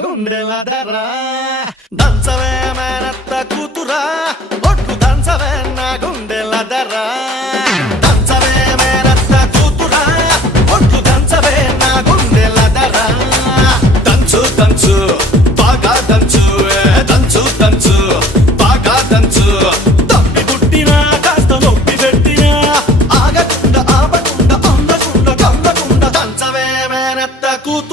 గుండెలదరా దంచవే మేనత్త కూతురా ఒట్టు దంచవే నా గుండెలదరా దంచవే మేనత్త కూతురా ఒట్టు దంచవే నా గుండెలదరా దంచు దంచు బాగా దంచు దంచు దంచు బాగా దంచు తప్పి పుట్టినా కాస్త నొప్పి పెట్టినా ఆగకుండా ఆపకుండా అందకుండా కమ్మకుండా దంచవే మేనత్త కూతురా